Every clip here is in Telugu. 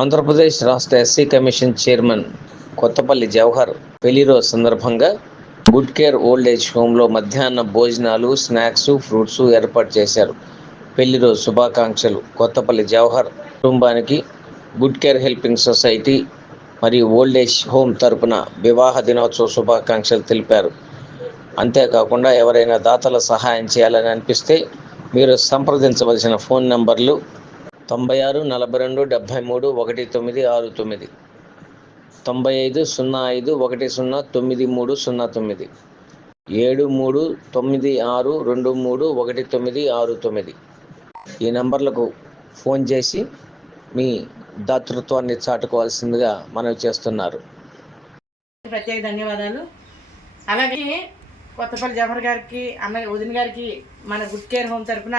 ఆంధ్రప్రదేశ్ రాష్ట్ర SC commission chairman Kothapalli Jawahar పెళ్ళి రోజు సందర్భంగా గుడ్ కేర్ ఓల్డ్ ఏజ్ హోమ్లో మధ్యాహ్న భోజనాలు స్నాక్స్ ఫ్రూట్స్ ఏర్పాటు చేశారు. పెళ్ళి రోజు శుభాకాంక్షలు. కొత్తపల్లి జవహర్ కుటుంబానికి గుడ్ కేర్ హెల్పింగ్ సొసైటీ మరియు ఓల్డ్ ఏజ్ హోమ్ తరపున వివాహ దినోత్సవ శుభాకాంక్షలు తెలిపారు. అంతేకాకుండా ఎవరైనా దాతల సహాయం చేయాలని అనిపిస్తే మీరు సంప్రదించవలసిన ఫోన్ నంబర్లు తొంభై ఆరు నలభై రెండు డెబ్భై మూడు ఒకటి తొమ్మిది ఆరు తొమ్మిది. తొంభై ఐదు సున్నా ఐదు ఒకటి సున్నా తొమ్మిది మూడు సున్నా తొమ్మిది. ఏడు మూడు తొమ్మిది ఆరు రెండు మూడు ఒకటి తొమ్మిది ఆరు తొమ్మిది. ఈ నంబర్లకు ఫోన్ చేసి మీ దాతృత్వాన్ని చాటుకోవాల్సిందిగా మనవి చేస్తున్నారు. ప్రత్యేక ధన్యవాదాలు. అలాగే కొత్తపల్లి జవహర్ గారికి అన్న వదిన గారికి మన గుడ్ కేర్ హోమ్ తరపున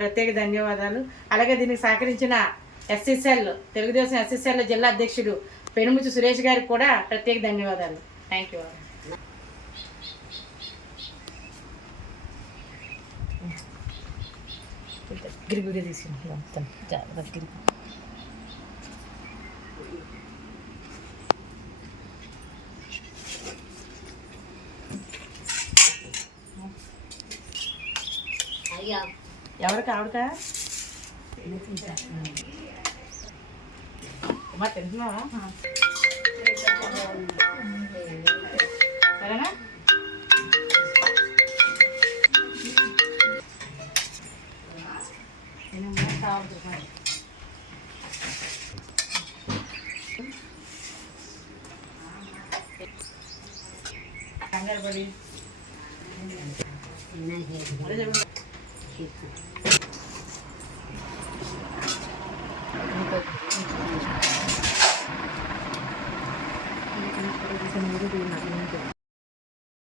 ప్రత్యేక ధన్యవాదాలు. అలాగే దీనికి సహకరించిన ఎస్ఎస్ఎల్ తెలుగుదేశం ఎస్ఎస్ఎల్ జిల్లా అధ్యక్షుడు పెనుముచి సురేష్ గారికి కూడా ప్రత్యేక ధన్యవాదాలు. థ్యాంక్ యూ వీడియో తీసుకుని ఎవరికి ఆవిడకా అమ్మా తింటున్నావా సరేనా నేనమ్మా కావాలి కంగారు పడి いい感じです。